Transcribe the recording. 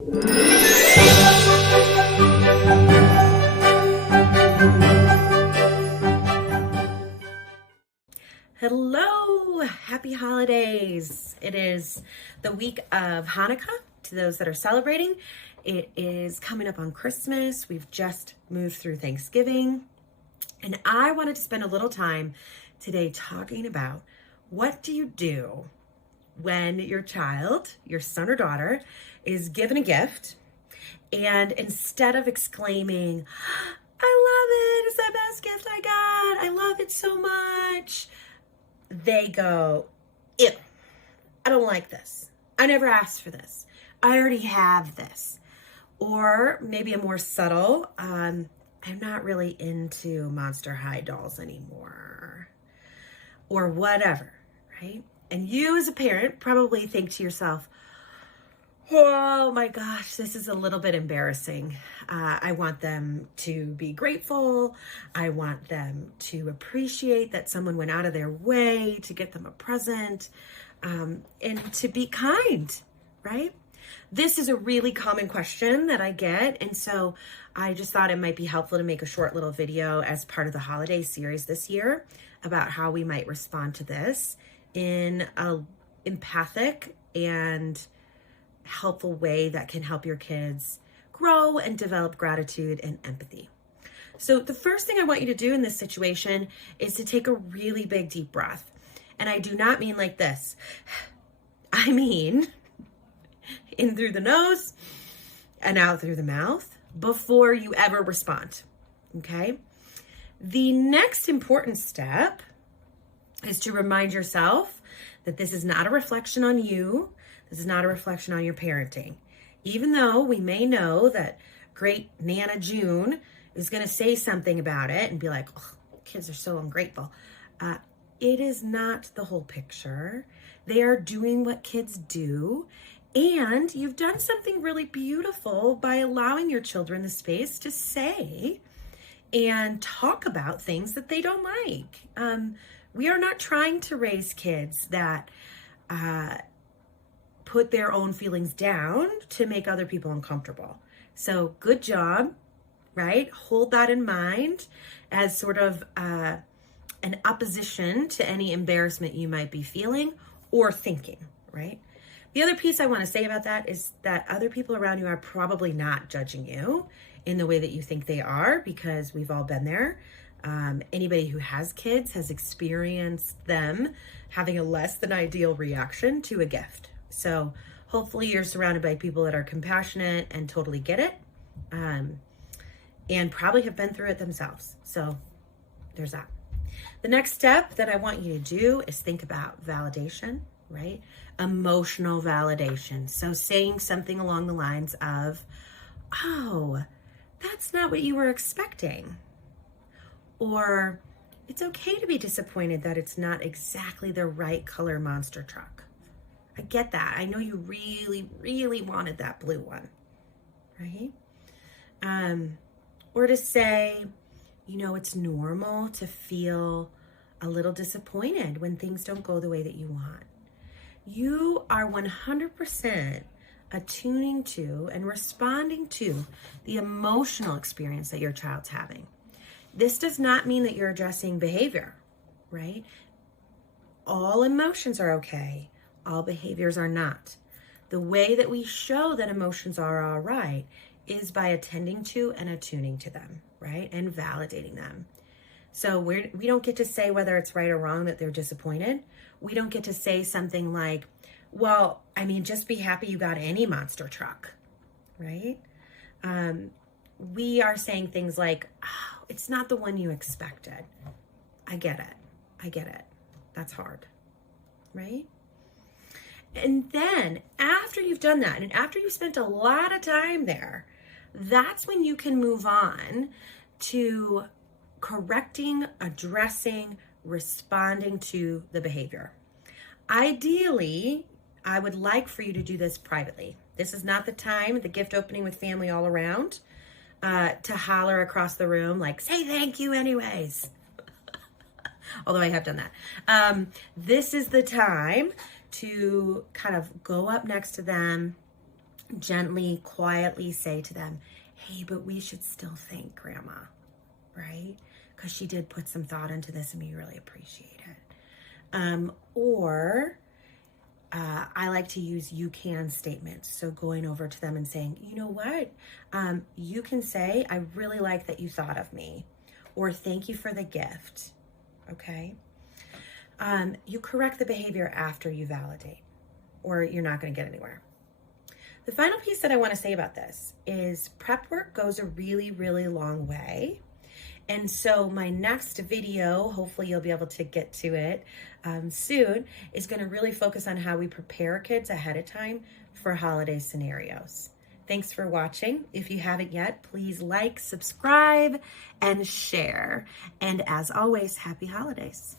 Hello, happy holidays. It is the week of Hanukkah to those that are celebrating. It is coming up on Christmas. We've just moved through Thanksgiving. And I wanted to spend a little time today talking about what do you do when your child, your son or daughter, is given a gift, and instead of exclaiming, I love it, it's the best gift I got, I love it so much, they go, ew, I don't like this. I never asked for this. I already have this. Or maybe a more subtle, I'm not really into Monster High dolls anymore. Or whatever, right? And you as a parent probably think to yourself, oh my gosh, this is a little bit embarrassing. I want them to be grateful. I want them to appreciate that someone went out of their way to get them a present, and to be kind, right? This is a really common question that I get. And so I just thought it might be helpful to make a short little video as part of the holiday series this year about how we might respond to this in an empathic and helpful way that can help your kids grow and develop gratitude and empathy. So the first thing I want you to do in this situation is to take a really big deep breath. And I do not mean like this. I mean in through the nose and out through the mouth before you ever respond. Okay? The next important step is to remind yourself that this is not a reflection on you. This is not a reflection on your parenting. Even though we may know that great Nana June is going to say something about it and be like, oh, kids are so ungrateful. It is not the whole picture. They are doing what kids do. And you've done something really beautiful by allowing your children the space to say and talk about things that they don't like. We are not trying to raise kids that put their own feelings down to make other people uncomfortable. So good job, right? Hold that in mind as sort of an opposition to any embarrassment you might be feeling or thinking, right? The other piece I want to say about that is that other people around you are probably not judging you in the way that you think they are, because we've all been there. Anybody who has kids has experienced them having a less than ideal reaction to a gift. So hopefully you're surrounded by people that are compassionate and totally get it, and probably have been through it themselves. So there's that. The next step that I want you to do is think about validation, right? Emotional validation. So saying something along the lines of, oh, that's not what you were expecting. Or it's okay to be disappointed that it's not exactly the right color monster truck. I get that. I know you really, really wanted that blue one, right? Or to say, it's normal to feel a little disappointed when things don't go the way that you want. You are 100% attuning to and responding to the emotional experience that your child's having. This does not mean that you're addressing behavior, right? All emotions are okay. All behaviors are not. The way that we show that emotions are all right is by attending to and attuning to them, right? And validating them. So we don't get to say whether it's right or wrong that they're disappointed. We don't get to say something like, well, just be happy you got any monster truck, right? We are saying things like, oh, it's not the one you expected. I get it. That's hard, right? And then after you've done that, and after you've spent a lot of time there, that's when you can move on to correcting, addressing, responding to the behavior. Ideally, I would like for you to do this privately. This is not the time at the gift opening with family all around to holler across the room like, say thank you anyways. Although I have done that. This is the time to kind of go up next to them gently, quietly say to them, hey, but we should still thank Grandma, right? Because she did put some thought into this and we really appreciate it. Or I like to use you can statements. So going over to them and saying, you know what? You can say, I really like that you thought of me, or thank you for the gift. Okay. You correct the behavior after you validate, or you're not going to get anywhere. The final piece that I want to say about this is prep work goes a really, really long way. And so my next video, hopefully you'll be able to get to it soon, is going to really focus on how we prepare kids ahead of time for holiday scenarios. Thanks for watching. If you haven't yet, please like, subscribe, and share. And as always, happy holidays.